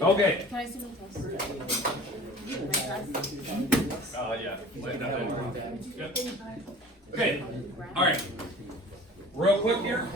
Okay. Can I see the test? Yeah. Yep. Okay. All right. Real quick here.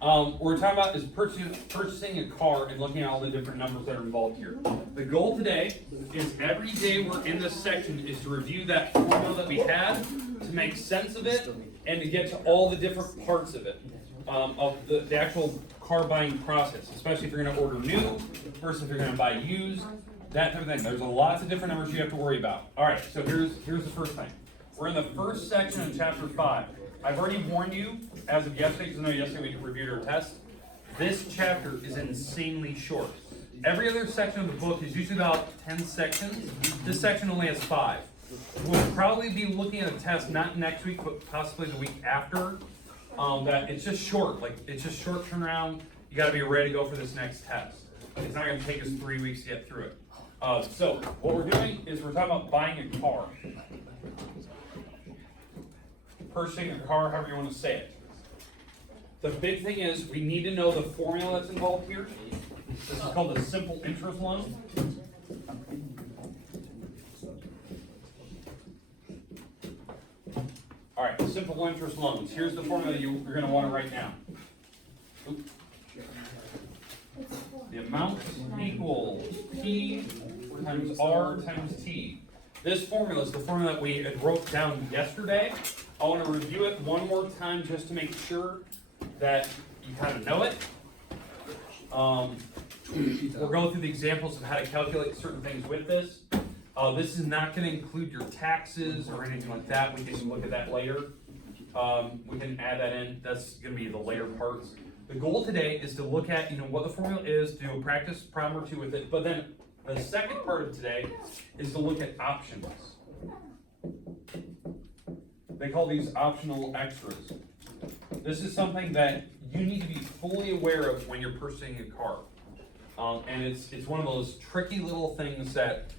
What we're talking about is purchasing a car and looking at all the different numbers that are involved here. The goal today is every day we're in this section is to review that formula that we had, to make sense of it, and to get to all the different parts of it, of the actual car buying process, especially if you're going to order new versus if you're going to buy used, that type of thing. There's lots of different numbers you have to worry about. All right, so here's the first thing. We're in the first section of chapter 5. I've already warned you, as of yesterday, because I know yesterday we reviewed our test, this chapter is insanely short. Every other section of the book is usually about 10 sections. This section only has 5. We'll probably be looking at a test, not next week, but possibly the week after. That it's just short, like it's just short turnaround. You got to be ready to go for this next test. It's not going to take us 3 weeks to get through it. So what we're doing is we're talking about buying a car. Purchasing a car, however you want to say it. The big thing is we need to know the formula that's involved here. This is called a simple interest loan. All right, simple interest loans. Here's the formula you're going to want to write down. Oops. The amount equals P times R times T. This formula is the formula that we had wrote down yesterday. I want to review it one more time just to make sure that you kind of know it. We'll go through the examples of how to calculate certain things with this. This is not going to include your taxes or anything like that. We can look at that later. We can add that in. That's going to be the later parts. The goal today is to look at what the formula is, do a practice problem or two with it. But then the second part of today is to look at options. They call these optional extras. This is something that you need to be fully aware of when you're purchasing a car. And it's one of those tricky little things that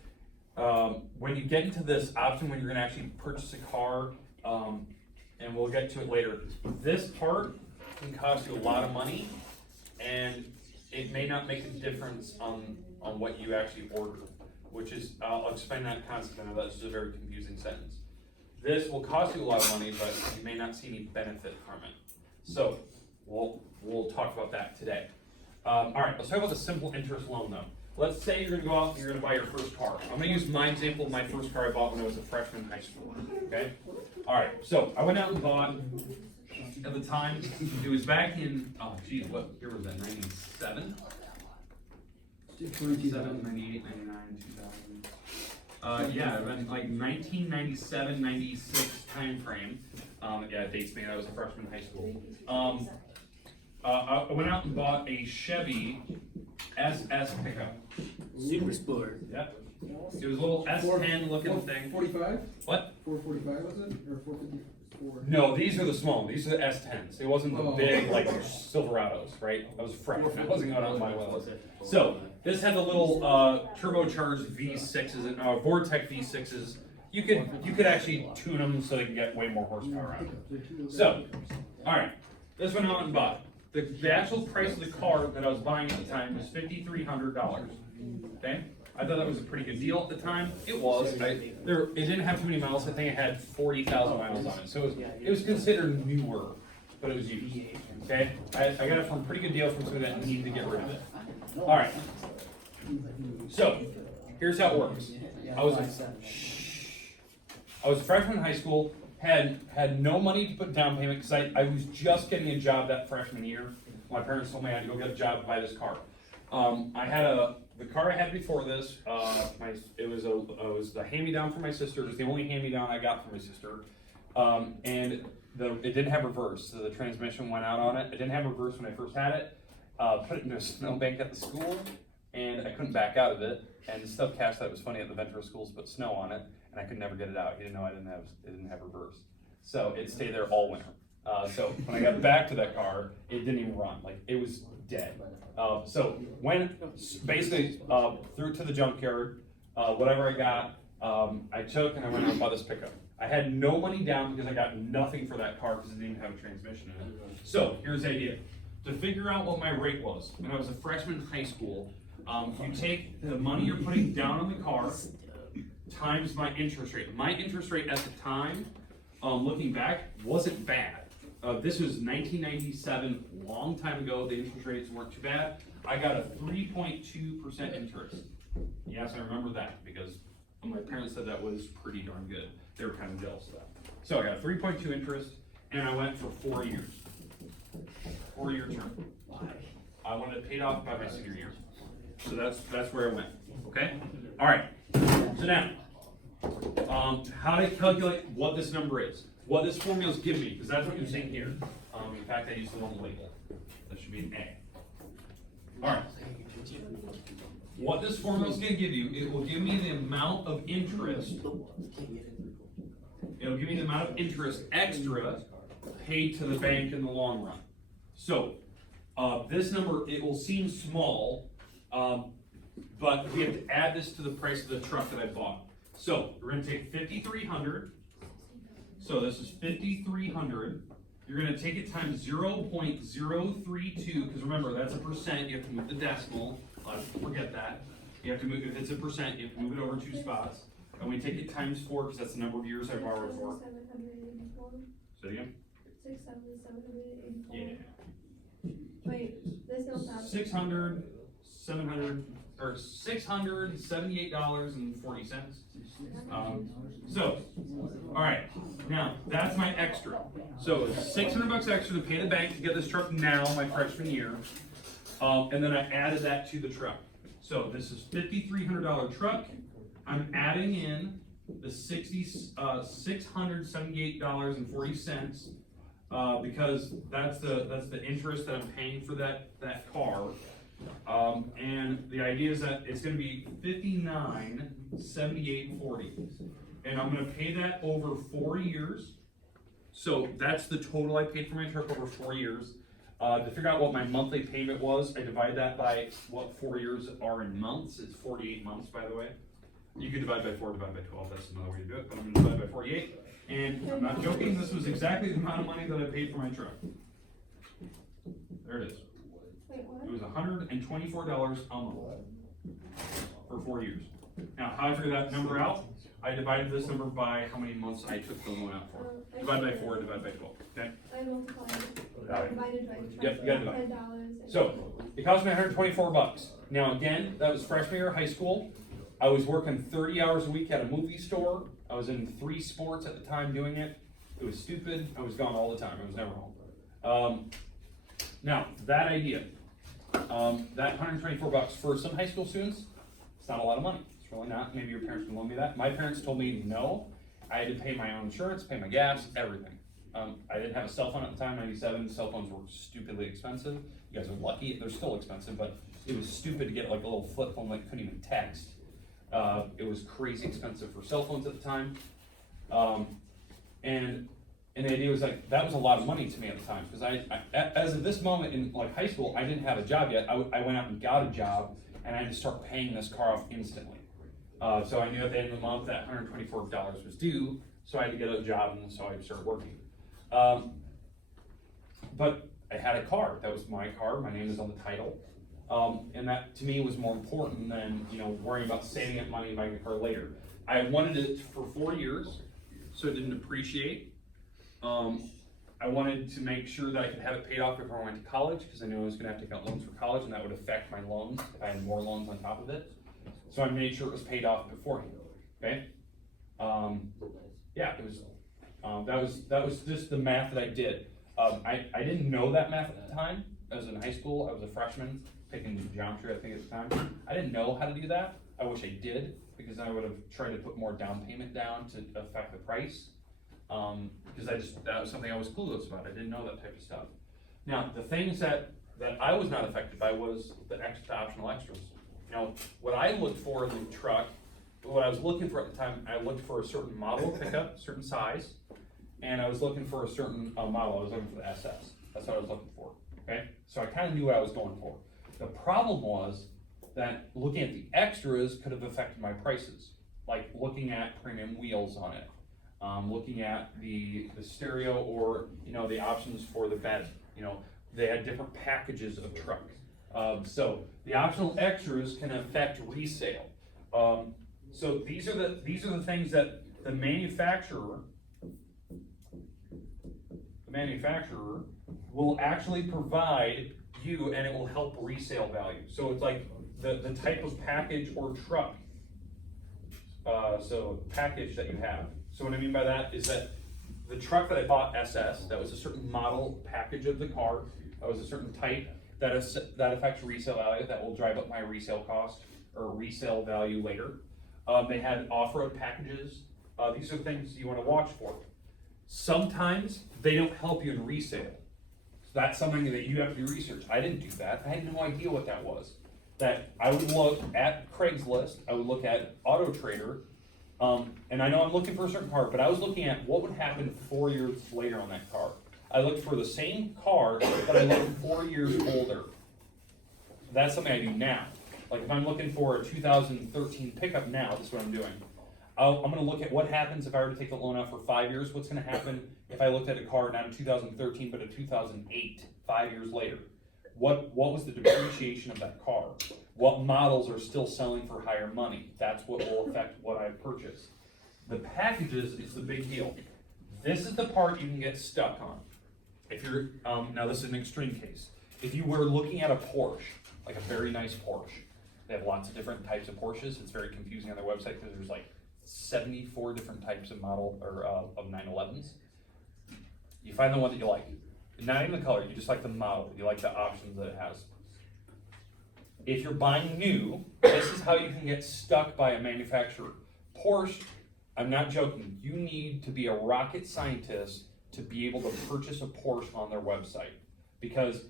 when you get into this option, when you're going to actually purchase a car, and we'll get to it later, this part can cost you a lot of money, and it may not make a difference on what you actually order, which is, I'll explain that concept. I know that's just a very confusing sentence. This will cost you a lot of money, but you may not see any benefit from it. So we'll talk about that today. All right, let's talk about the simple interest loan though. Let's say you're going to go out and you're going to buy your first car. I'm going to use my example of my first car I bought when I was a freshman in high school. Okay? All right, so I went out and bought, at the time, it was back in, what year was that, 97? 97, 98, 99, 2000. Yeah, like 1997, 96 time frame. Yeah, it dates me. I was a freshman in high school. I went out and bought a Chevy SS pickup. Super Sport. Yep. It was a little S10 looking thing. 45? What? 445 was it? Or 454? No, these are the small. These are the S10s. It wasn't the big like Silverados, right? I was a freshman. I wasn't going out my wells. So this had the little turbocharged V6s and Vortec V6s. You could actually tune them so they can get way more horsepower out of it. So, all right, this went out and bought. The actual price of the car that I was buying at the time was $5,300. Okay, I thought that was a pretty good deal at the time. It was. It didn't have too many miles. I think it had 40,000 miles on it, so it was considered newer, but it was used. Okay, I got it for a pretty good deal from somebody that needed to get rid of it. All right. So here's how it works. I was a freshman in high school. Had no money to put down payment because I was just getting a job that freshman year. My parents told me I had to go get a job to buy this car. The car I had before this. It was the hand-me-down from my sister. It was the only hand-me-down I got from my sister, and it didn't have reverse, so the transmission went out on it. It didn't have reverse when I first had it. Put it in a snowbank at the school, and I couldn't back out of it. And the stuff Cash thought it was funny at the Ventura schools put snow on it, and I could never get it out. He didn't know it didn't have reverse, so it stayed there all winter. So when I got back to that car, it didn't even run. Like it was dead. So when basically threw it to the junkyard, whatever I got, I took and I went out and bought this pickup. I had no money down because I got nothing for that car because it didn't even have a transmission in it. So here's the idea. To figure out what my rate was when I was a freshman in high school, You take the money you're putting down on the car times my interest rate. My interest rate at the time, looking back, wasn't bad. This was 1997, long time ago. The interest rates weren't too bad. I got a 3.2% interest. Yes, I remember that because my parents said that was pretty darn good. They were kind of jealous of that. So I got a 3.2 interest, and I went for 4 years. 4-year term. I wanted it paid off by my senior year. So that's where I went. Okay? All right. So now, how to calculate what this number is. What this formula is giving me, because that's what you're seeing here. In fact, I used the wrong label. That should be an A. All right. What this formula is going to give you, it will give me the amount of interest. It'll give me the amount of interest extra paid to the bank in the long run. So, this number, it will seem small, but we have to add this to the price of the truck that I bought. So, we're going to take $5,300. So this is $5,300. You're going to take it times 0.032, because remember, that's a percent. You have to move the decimal. A lot of people forget that. You have to move, if it's a percent, you have to move it over 2 spots. And we take it times 4, because that's the number of years I borrowed for. Say it again? 6,784. Yeah. Wait, this don't have. $678.40. So, all right, now that's my extra. So $600 extra to pay the bank to get this truck now, my freshman year, and then I added that to the truck. So this is $5,300 truck. I'm adding in the $678.40 because that's the interest that I'm paying for that car. And the idea is that it's going to be $59.78.40, and I'm going to pay that over 4 years. So that's the total I paid for my truck over 4 years. To figure out what my monthly payment was, I divide that by what 4 years are in months. It's 48 months, by the way. You could divide by 4, divide by 12. That's another way to do it. But I'm going to divide by 48. And I'm not joking. This was exactly the amount of money that I paid for my truck. There it is. It was $124 a month for 4 years. Now, how I figured that number out, I divided this number by how many months I took the loan out for. Divide by 4, divide by 12. Okay? I multiplied it. Divided by Yep, you gotta divide. $10. So, it cost me $124. Now, again, that was freshman year of high school. I was working 30 hours a week at a movie store. I was in 3 sports at the time doing it. It was stupid. I was gone all the time. I was never home. Now, that idea. That $124 for some high school students, it's not a lot of money. It's really not. Maybe your parents can loan me that. My parents told me no. I had to pay my own insurance, pay my gas, everything. I didn't have a cell phone at the time, 97. Cell phones were stupidly expensive. You guys are lucky. They're still expensive, but it was stupid to get like a little flip phone that couldn't even text. It was crazy expensive for cell phones at the time. And the idea was like, that was a lot of money to me at the time, because I as of this moment in like high school, I didn't have a job yet. I went out and got a job, and I had to start paying this car off instantly. So I knew at the end of the month that $124 was due, so I had to get a job, and so I started working. But I had a car. That was my car. My name is on the title. And that to me was more important than, worrying about saving up money and buying a car later. I wanted it for 4 years, so it didn't appreciate. I wanted to make sure that I could have it paid off before I went to college, because I knew I was going to have to take out loans for college, and that would affect my loans if I had more loans on top of it. So I made sure it was paid off beforehand. Okay. Yeah, it was. That was just the math that I did. I didn't know that math at the time. I was in high school. I was a freshman taking geometry, I think, at the time. I didn't know how to do that. I wish I did, because I would have tried to put more down payment down to affect the price. Because that was something I was clueless about. I didn't know that type of stuff. Now, the things that I was not affected by was the optional extras. What I looked for in the truck, what I was looking for at the time, I looked for a certain model of pickup, certain size, and I was looking for a certain model. I was looking for the SS. That's what I was looking for. Okay, so I kind of knew what I was going for. The problem was that looking at the extras could have affected my prices, like looking at premium wheels on it, looking at the stereo, or the options for the bed. They had different packages of truck. So the optional extras can affect resale. So these are the things that the manufacturer will actually provide you, and it will help resale value. So it's like the type of package or truck. So package that you have. So what I mean by that is that the truck that I bought, SS, that was a certain model package of the car, that was a certain type, that affects resale value, that will drive up my resale cost or resale value later. They had off-road packages. These are things you want to watch for. Sometimes they don't help you in resale. So that's something that you have to do research. I didn't do that. I had no idea what that was. That I would look at Craigslist, I would look at Auto Trader, and I know I'm looking for a certain car, but I was looking at what would happen 4 years later on that car. I looked for the same car, but I looked 4 years older. That's something I do now. Like if I'm looking for a 2013 pickup now, this is what I'm doing. I'm gonna look at what happens if I were to take the loan out for 5 years. What's gonna happen if I looked at a car not in 2013, but in 2008, 5 years later? What was the depreciation of that car? What models are still selling for higher money? That's what will affect what I purchase. The packages is the big deal. This is the part you can get stuck on. If you're, now this is an extreme case. If you were looking at a Porsche, like a very nice Porsche, they have lots of different types of Porsches. It's very confusing on their website because there's like 74 different types of model or of 911s. You find the one that you like. Not even the color, you just like the model. You like the options that it has. If you're buying new, this is how you can get stuck by a manufacturer. Porsche, I'm not joking, you need to be a rocket scientist to be able to purchase a Porsche on their website. Because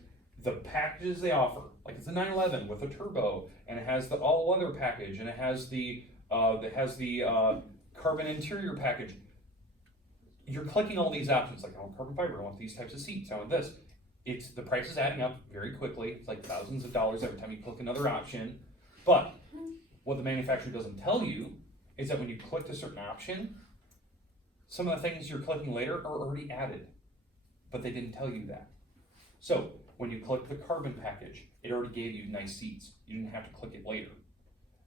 the packages they offer, like it's a 911 with a turbo, and it has the all-weather package, and it has the carbon interior package. You're clicking all these options, like I want carbon fiber, I want these types of seats, I want this. The price is adding up very quickly. It's like thousands of dollars every time you click another option. But what the manufacturer doesn't tell you is that when you click a certain option, some of the things you're clicking later are already added, but they didn't tell you that. So when you click the carbon package, it already gave you nice seats. You didn't have to click it later.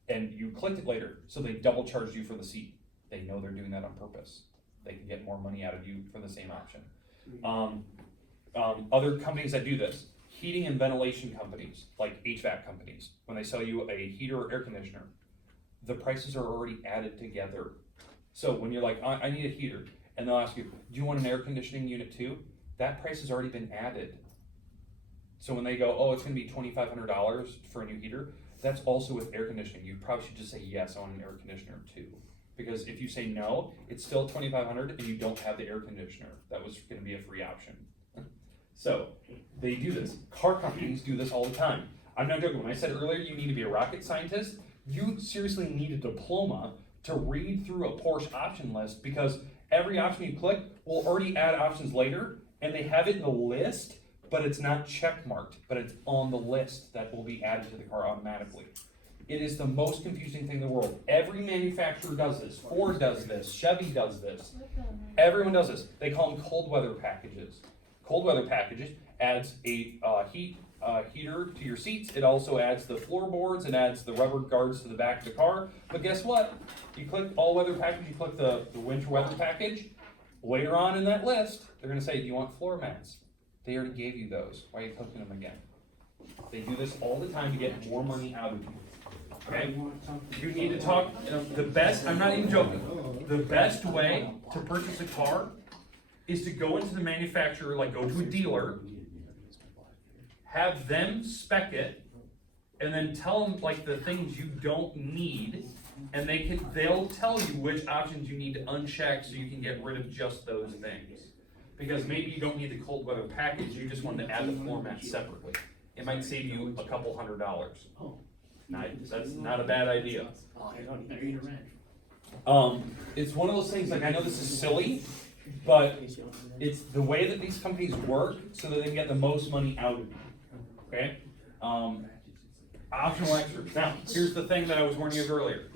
And you clicked it later, so they double charged you for the seat. They know they're doing that on purpose. They can get more money out of you for the same option. Other companies that do this, heating and ventilation companies, like HVAC companies, when they sell you a heater or air conditioner, the prices are already added together. So when you're like, I need a heater, and they'll ask you, do you want an air conditioning unit too? That price has already been added. So when they go, oh, it's gonna be $2,500 for a new heater, that's also with air conditioning. You probably should just say, yes, I want an air conditioner too. Because if you say no, it's still $2,500 and you don't have the air conditioner. That was gonna be a free option. So they do this. Car companies do this all the time. I'm not joking. When I said earlier you need to be a rocket scientist, you seriously need a diploma to read through a Porsche option list, because every option you click will already add options later, and they have it in the list, but it's not check marked, but it's on the list that will be added to the car automatically. It is the most confusing thing in the world. Every manufacturer does this. Ford does this. Chevy does this. Everyone does this. They call them cold weather packages. Cold weather packages adds a heater to your seats. It also adds the floorboards. It adds the rubber guards to the back of the car. But guess what? You click all weather package. You click the winter weather package. Later on in that list, they're going to say, do you want floor mats? They already gave you those. Why are you clicking them again? They do this all the time to get more money out of you. Okay? You need to talk. The best, I'm not even joking, the best way to purchase a car is to go into the manufacturer, like go to a dealer, have them spec it, and then tell them like the things you don't need, and they'll tell you which options you need to uncheck so you can get rid of just those things. Because maybe you don't need the cold weather package, you just want to add the floor mat separately. It might save you a couple $100. That's not a bad idea. It's one of those things, like I know this is silly, but it's the way that these companies work so that they can get the most money out of you. Okay? Optional extras. Now, here's the thing that I was warning you of earlier.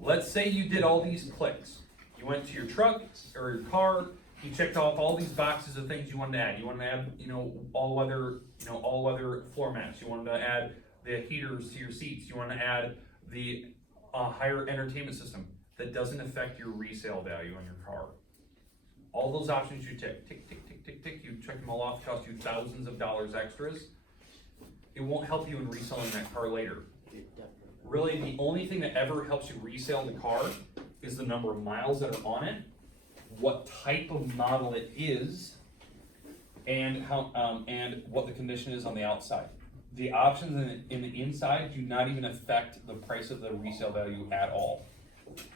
Let's say you did all these clicks. You went to your truck or your car, You checked off all these boxes of things you wanted to add. You wanted to add, all weather floor mats. You wanted to add the heaters to your seats. You want to add the higher entertainment system that doesn't affect your resale value on your car. All those options you tick, tick, tick, tick, tick, tick. You check them all off. Cost you thousands of dollars extras. It won't help you in reselling that car later. Really, the only thing that ever helps you resell the car is the number of miles that are on it, what type of model it is, and how and what the condition is on the outside. The options in the inside do not even affect the price of the resale value at all.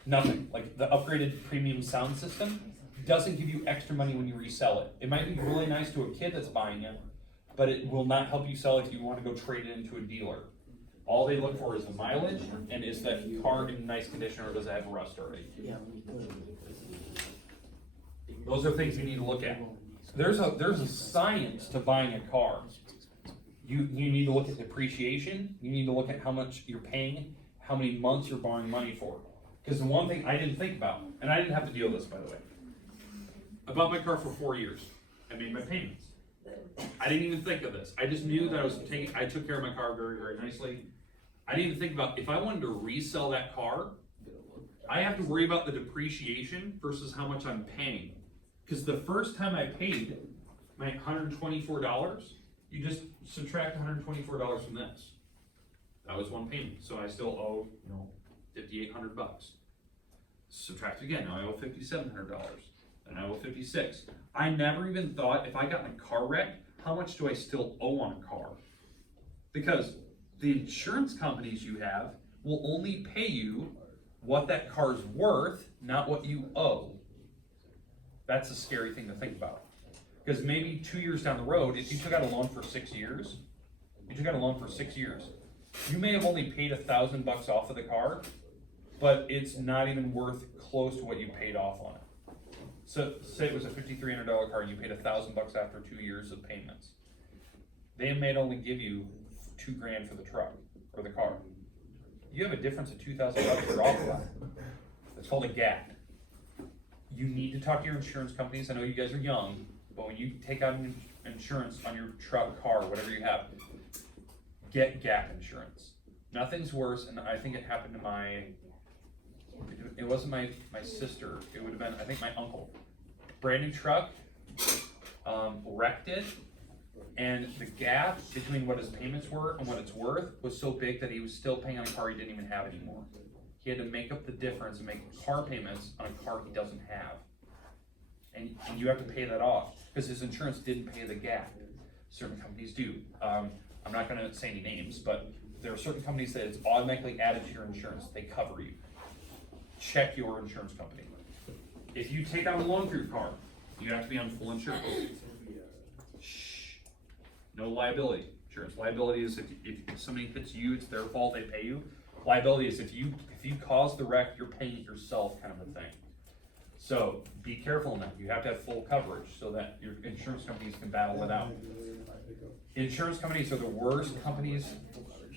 Nothing. Like the upgraded premium sound system doesn't give you extra money when you resell it. It might be really nice to a kid that's buying it, but it will not help you sell if you want to go trade it into a dealer. All they look for is the mileage and is that car in nice condition or does it have rust already. Those are things you need to look at. There's a science to buying a car. You need to look at depreciation. You need to look at how much you're paying, how many months you're borrowing money for. Because the one thing I didn't think about, and I didn't have to deal with this, by the way. I bought my car for 4 years. I made my payments. I didn't even think of this. I just knew that I took care of my car very, very nicely. I didn't even think about if I wanted to resell that car, I have to worry about the depreciation versus how much I'm paying. Because the first time I paid my $124, you just subtract $124 from this. That was one payment. So I still owe, $5,800. Subtract again, now I owe $5,700. And I owe $56. I never even thought if I got in a car wreck, how much do I still owe on a car? Because the insurance companies you have will only pay you what that car's worth, not what you owe. That's a scary thing to think about. Because maybe 2 years down the road, if you took out a loan for 6 years, you may have only paid $1,000 off of the car, but it's not even worth close to what you paid off on it. So say it was a $5,300 car and you paid $1,000 after 2 years of payments. They may only give you $2,000 for the truck or the car. You have a difference of $2,000 you're off by. It's called a gap. You need to talk to your insurance companies. I know you guys are young, but when you take out insurance on your truck, car, whatever you have, get gap insurance. Nothing's worse, and I think it happened to it wasn't my sister, it would have been, I think, my uncle. Brand new truck, wrecked it, and the gap between what his payments were and what it's worth was so big that he was still paying on a car he didn't even have anymore. He had to make up the difference and make car payments on a car he doesn't have. And you have to pay that off, because his insurance didn't pay the gap. Certain companies do. I'm not gonna say any names, but there are certain companies that it's automatically added to your insurance, they cover you. Check your insurance company. If you take out a loan for your car, you have to be on full insurance. Shh. No liability insurance. Liability is if somebody hits you, it's their fault, they pay you. Liability is if you cause the wreck, you're paying it yourself, kind of a thing. So be careful in that. You have to have full coverage so that your insurance companies can battle it out. Insurance companies are the worst companies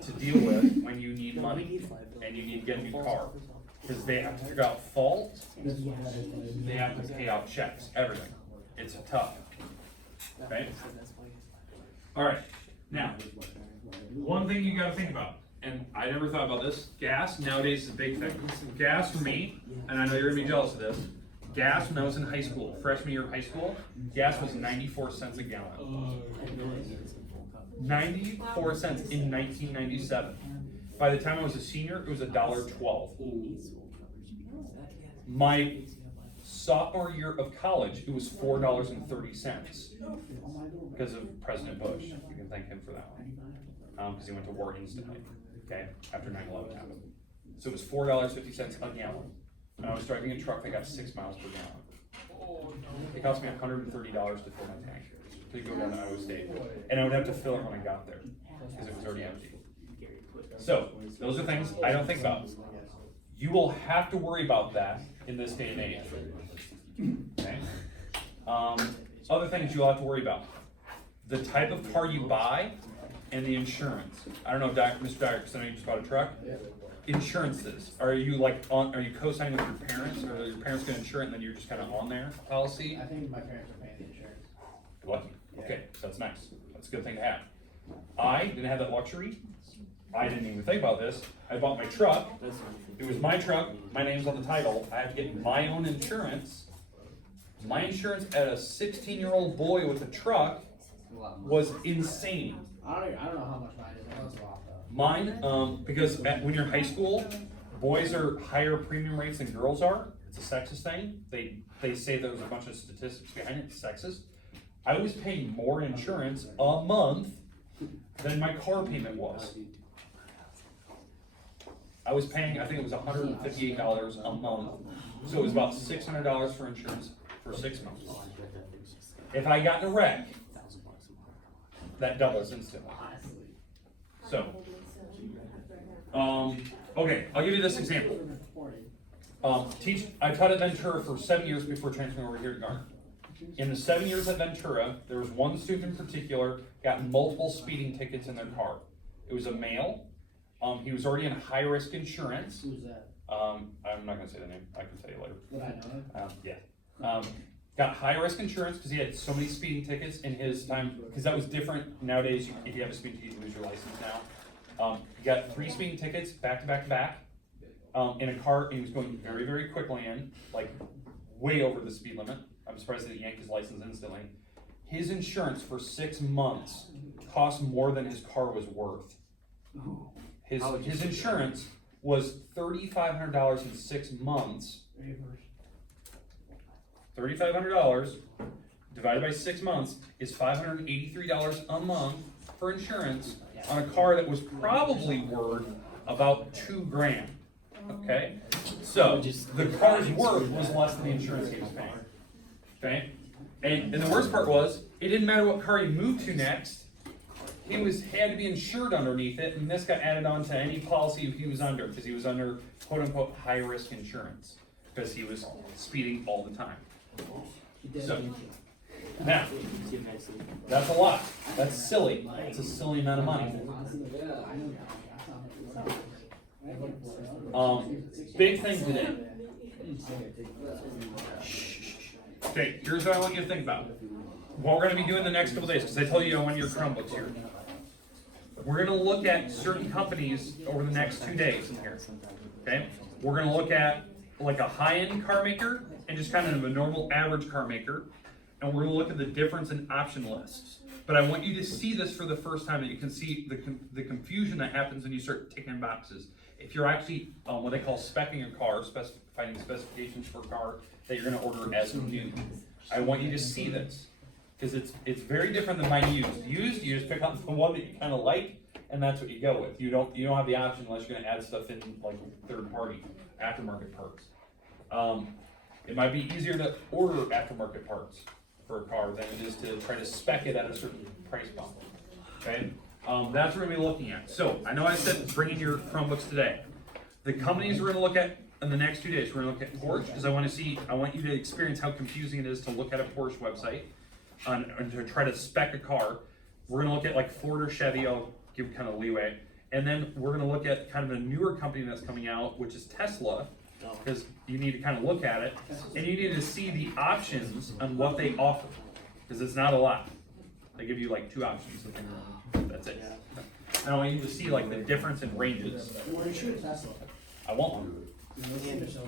to deal with when you need money and you need to get a new car. Because they have to figure out fault, they have to pay out checks, everything. It's tough. Okay? Alright, now, one thing you gotta think about, and I never thought about this, gas nowadays is a big thing. Gas for me, and I know you're gonna be jealous of this, gas when I was in high school, freshman year of high school, gas was 94 cents a gallon. 94 cents in 1997. By the time I was a senior, it was $1.12. My sophomore year of college, it was $4.30 because of President Bush. You can thank him for that one, because he went to war instantly. Okay, after 9/11 happened. So it was $4.50 a gallon, and I was driving a truck that got 6 miles per gallon. It cost me $130 to fill my tank to go down to Iowa State, and I would have to fill it when I got there because it was already empty. So, those are things I don't think about. You will have to worry about that in this day and age. Okay? Other things you'll have to worry about. The type of car you buy and the insurance. I don't know, Mr. Dyer, because I know you just bought a truck. Insurances, are you co-signing with your parents, or are your parents gonna insure it and then you're just kind of on their policy? I think my parents are paying the insurance. You're lucky. Okay, that's nice. That's a good thing to have. I didn't have that luxury. I didn't even think about this. I bought my truck. It was my truck. My name's on the title. I have to get my own insurance. My insurance at a 16-year-old boy with a truck was insane. I don't know how much mine is. I know it's a lot though. Mine, because when you're in high school, boys are higher premium rates than girls are. It's a sexist thing. They say there's a bunch of statistics behind it. It's sexist. I was paying more insurance a month than my car payment was. I was paying, I think it was $158 a month. So it was about $600 for insurance for 6 months. If I got in a wreck, that doubles instantly. So, okay, I'll give you this example. I taught at Ventura for 7 years before transferring over here to Garner. In the 7 years at Ventura, there was one student in particular got multiple speeding tickets in their car. It was a male. He was already in high-risk insurance. Who's that? I'm not gonna say the name. I can tell you later. Would I know him? Yeah. Got high-risk insurance because he had so many speeding tickets in his time, because that was different. Nowadays, if you have a speeding ticket, you lose your license now. He got 3 speeding tickets back to back to back in a car, and he was going very, very quickly in, like way over the speed limit. I'm surprised that he yanked his license instantly. His insurance for 6 months cost more than his car was worth. His insurance was $3,500 in 6 months. $3,500 divided by 6 months is $583 a month for insurance on a car that was probably worth about $2,000. Okay, so the car's worth was less than the insurance he was paying. Okay, and the worst part was it didn't matter what car he moved to next. He had to be insured underneath it, and this got added on to any policy he was under, because he was under quote unquote high risk insurance, because he was speeding all the time. So now that's a lot. That's silly. It's a silly amount of money. Big thing today. Okay, here's what I want you to think about. What we're going to be doing the next couple days, because I told you I want your Chromebooks here. We're going to look at certain companies over the next 2 days in here. Okay? We're going to look at like a high-end car maker and just kind of a normal average car maker. And we're going to look at the difference in option lists. But I want you to see this for the first time, that you can see the confusion that happens when you start ticking boxes. If you're actually what they call speccing a car, finding specifications for a car that you're going to order as new. I want you to see this, because it's very different than my used. Used, you just pick up the one that you kind of like, and that's what you go with. You don't have the option unless you're going to add stuff in, like third party aftermarket parts. It might be easier to order aftermarket parts for a car than it is to try to spec it at a certain price bump. Okay, that's what we're going to be looking at. So I know I said bring in your Chromebooks today. The companies we're going to look at in the next 2 days, we're going to look at Porsche, because I want you to experience how confusing it is to look at a Porsche website and to try to spec a car. We're going to look at like Ford or Chevy. I'll give kind of leeway. And then we're going to look at kind of a newer company that's coming out, which is Tesla, because you need to kind of look at it, and you need to see the options on what they offer, because it's not a lot. They give you like 2 options. That's it. And I want you to see like the difference in ranges. Where should a Tesla? I want one.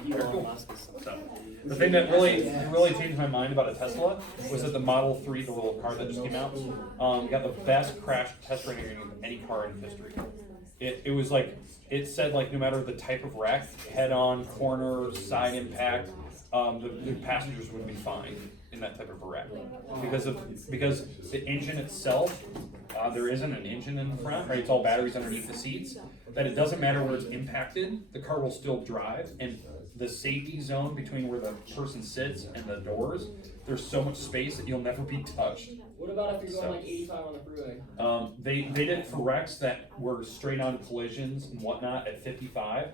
They're cool. So, the thing that really changed my mind about a Tesla was that the Model 3, the little car that just came out, got the best crash test rating of any car in history. It was like, it said like no matter the type of wreck, head on, corner, side impact, the passengers would be fine in that type of a wreck. Because the engine itself, there isn't an engine in the front, right? It's all batteries underneath the seats. That it doesn't matter where it's impacted, the car will still drive, and the safety zone between where the person sits and the doors, there's so much space that you'll never be touched. What about if you're going like 85 on the freeway? They did it for wrecks that were straight on collisions and whatnot at 55,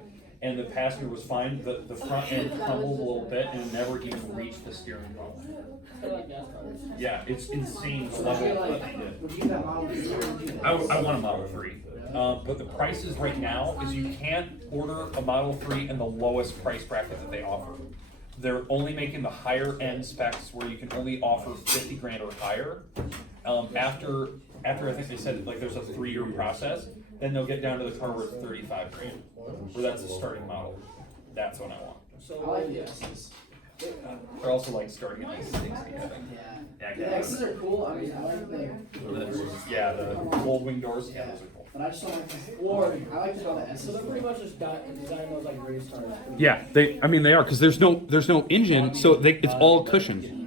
and the passenger was fine. The front end crumbled a little bit and it never even reached the steering wheel. It's kinda like gas cars. Yeah, it's insane the So I feel level. like, would you use that model three or would you? I want a Model 3. But the prices right now is you can't order a Model 3 in the lowest price bracket that they offer. They're only making the higher end specs where you can only offer 50 grand or higher. After I think they said like there's a 3-year process, then they'll get down to the car where it's 35 grand. Where that's the starting model. That's what I want. I like the X's. They're also like starting at like 60, I think. Yeah. Yeah, The X's are cool, I mean, I like the, yeah, the gold wing doors, yeah, those are cool. but I just don't like the, Or- I like the S's. So they're pretty much just designing those like race cars. Yeah, they are because there's no engine, so it's all cushion.